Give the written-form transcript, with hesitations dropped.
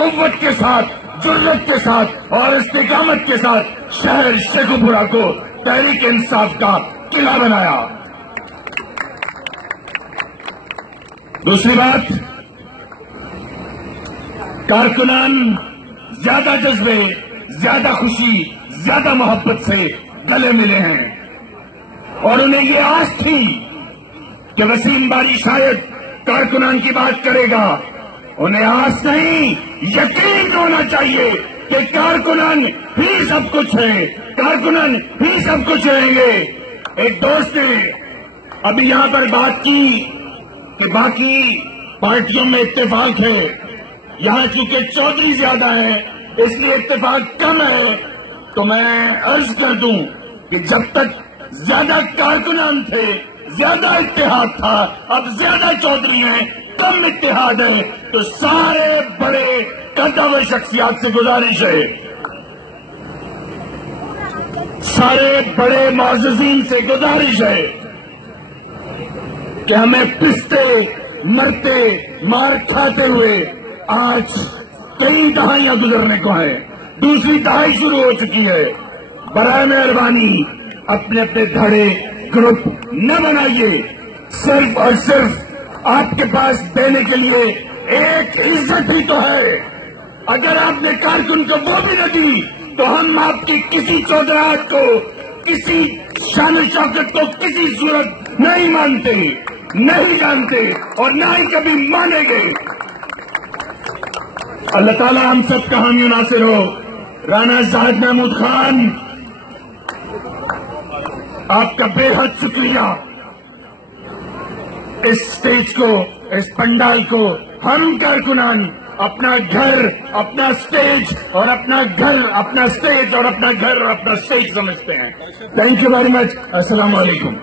قوت کے ساتھ، جرت کے ساتھ اور استقامت کے ساتھ شہر شیخوپورہ کو تحریک انصاف کا قلعہ بنایا۔ دوسری بات، کارکنان زیادہ جذبے، زیادہ خوشی، زیادہ محبت سے گلے ملے ہیں اور انہیں یہ آس تھی کہ وسیم باری شاید کارکنان کی بات کرے گا۔ انہیں آس نہیں، یقین ہونا چاہیے کہ کارکنان ہی سب کچھ ہے، کارکنان ہی سب کچھ رہیں گے۔ ایک دوست نے ابھی یہاں پر بات کی کہ باقی پارٹیوں میں اتفاق ہے، یہاں چونکہ چودھری زیادہ ہیں اس لیے اتفاق کم ہے، تو میں عرض کر دوں کہ جب تک زیادہ کارکنان تھے، زیادہ اتحاد تھا، اب زیادہ چودھری ہیں، کم اتحاد ہے، تو سارے بڑے قدور شخصیات سے گزارش ہے، سارے بڑے معززین سے گزارش ہے کہ ہمیں پستے مرتے مار کھاتے ہوئے آج کئی دہائیاں گزرنے کو ہیں، دوسری دہائی شروع ہو چکی ہے۔ برائے مہربانی اپنے اپنے دھڑے گروپ نہ بنائیے، صرف اور صرف آپ کے پاس دینے کے لیے ایک عزت ہی تو ہے۔ اگر آپ نے کارکن کو وہ بھی نہ دی تو ہم آپ کی کسی چودراہٹ کو، کسی شان و شوکت کو کسی صورت نہیں مانتے، نہیں جانتے اور نہ ہی کبھی مانیں گے۔ اللہ تعالیٰ ہم سب کا حامی ناصر ہو۔ رانا زاہد محمود خان، آپ کا بے حد شکریہ۔ اس سٹیج کو، اس پنڈال کو ہم کارکنان اپنا گھر، اپنا سٹیج اور اپنا گھر، اپنا سٹیج اور اپنا گھر اور اپنا سٹیج سمجھتے ہیں۔ Thank you very much. السلام علیکم۔